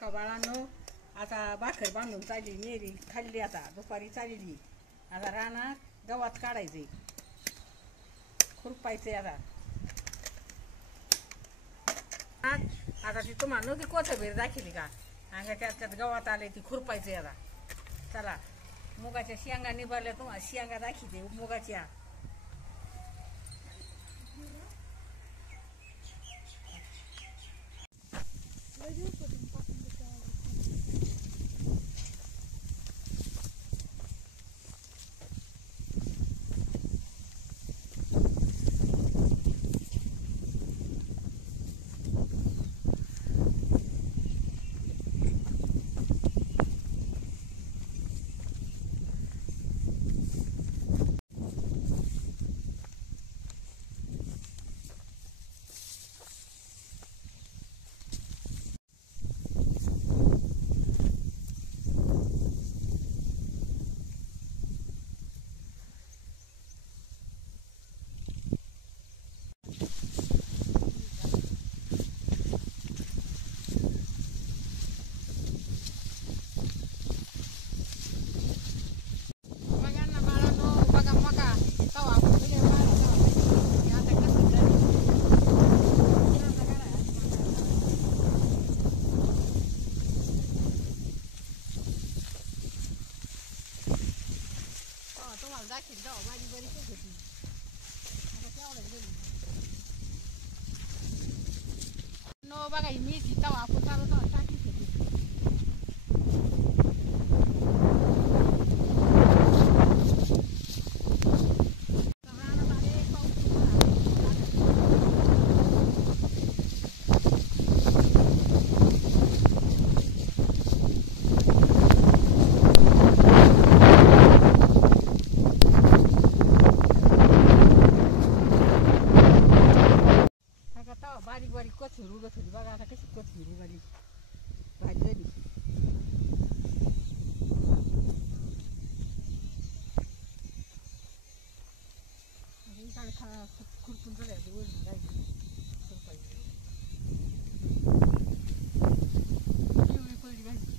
का बाळांनो, आता भाकर बांधून चालली नेरी खाल्ली, आता दुपारी चालली. आता रानात गवत काढायचे, खुरपायचे. आता ती तुम्हाला नव्हती कोथिंबीर दाखवली का? अंगा त्यात गवत आले, ती खुरपायचे. आता चला, मुगाच्या शेंगा निभारल्या, तुम्हाला शेंगा दाखवते मुगाच्या. नो बघा, ही मेथी तवा आपण चालू टाकी होती. बारीक बारीक कोथिंबीर उगत होती बघा. आता कशी कोथिंबीर उगाली, भाजी झाली. खुरपून जायचं, वरून जायचं, खुरपायची. पिवळी पडली भाजी.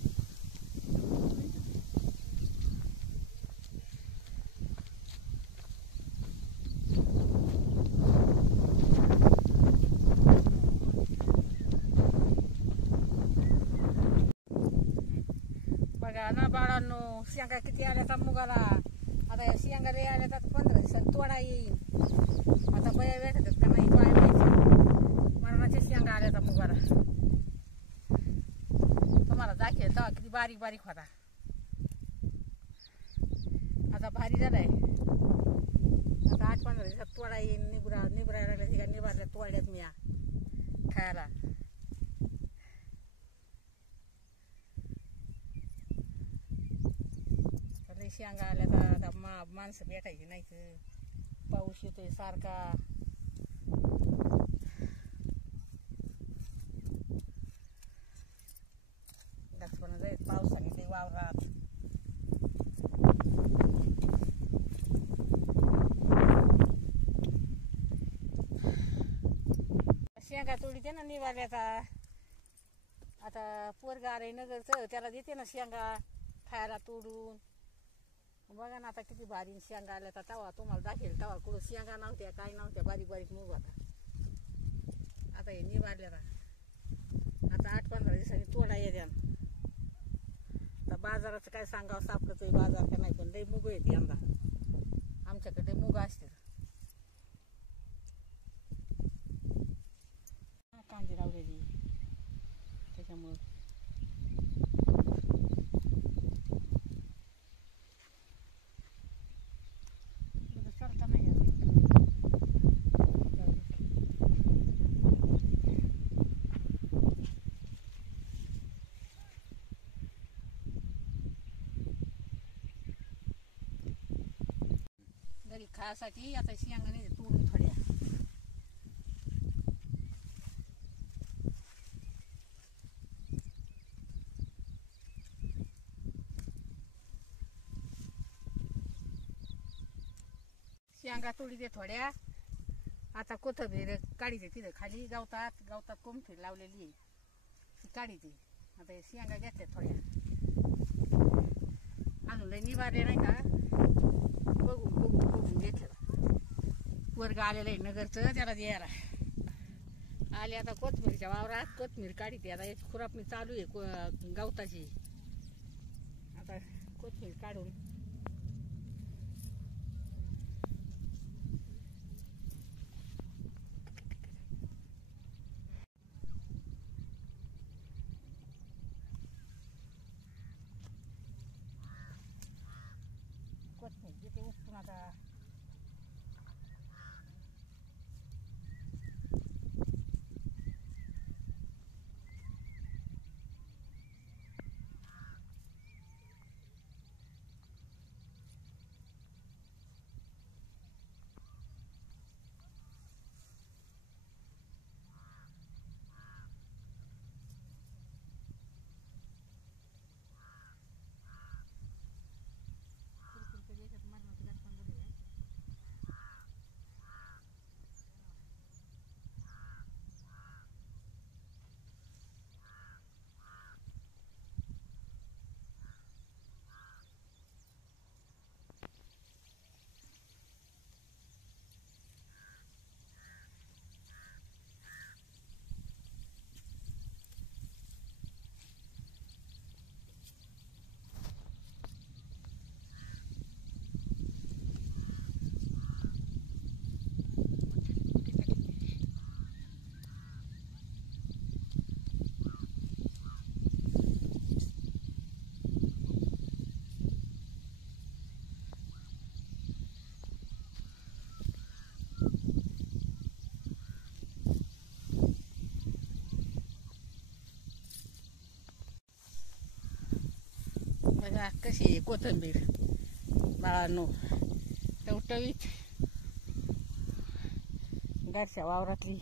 बघा ना बाळांनो, शेंगा किती आल्या मुगाला. आता या शेंगा रे आल्या तर 15 दिवसात तोडा येईल. आता बया भेटतात का नाही काय माहिती. मरणाच्या शेंगा आल्या तर मुगाला. तुम्हाला दाखवेल तेव्हा किती बारीक बारीक होता. आता भारी झालाय. आता 8-15 दिवसात तोडा येईल. निबरायला लागल्या, निभारल्या तोडल्यात मी खायला. शेंगा आल्या तर आता माणसं भेटायची नाही. पाऊस येतोय सारखा. दसपणा जायचं पावसाने ते वावरात. शेंगा तोडीते ना निवाल्याचा. आता पोरगा आलंय नगरचं, त्याला देते ना शेंगा खायला तोडून. बघा ना आता किती भारी शेंगा आल्या. तर तवा तुम्हाला दाखवेल तेव्हा कुठं शेंगा नव्हत्या, काय नव्हत्या, बारीक बारीक मूग होता. आता हे निभारल्या. आता 8-15 दिवसांनी तोडा येत्या. आता बाजाराचं काय सांगावं, सापडतोय बाजार का नाही, पण लई मुग येते यंदा. आमच्याकडे मुग असते. कांदे लावलेली त्याच्यामुळं. घरी खायासाठी आता शेंगा नाही तोडून थोड्या. शेंगा तोडीते थोड्या. आता कोथिंबीर काढीते तिथं खाली गवतात कोंबफीर लावलेली आहे, ती काढीते. आता हे शेंगा घेतल्या थोड्या अजून लय निवारले नाही का बघून बघून बघून घेतलं वर्ग आलेलं आहे नगरचं त्याला द्यायला आले आता कोथमीरच्या वावरात कोथमीर काढते आता याची खुरापणी चालू आहे गवताची आता कोथमीर काढून कोथमीर घेते उपटून आता बघा कशी आहे कोथिंबीर बाळांनो टवटवीत घरच्या वावरातली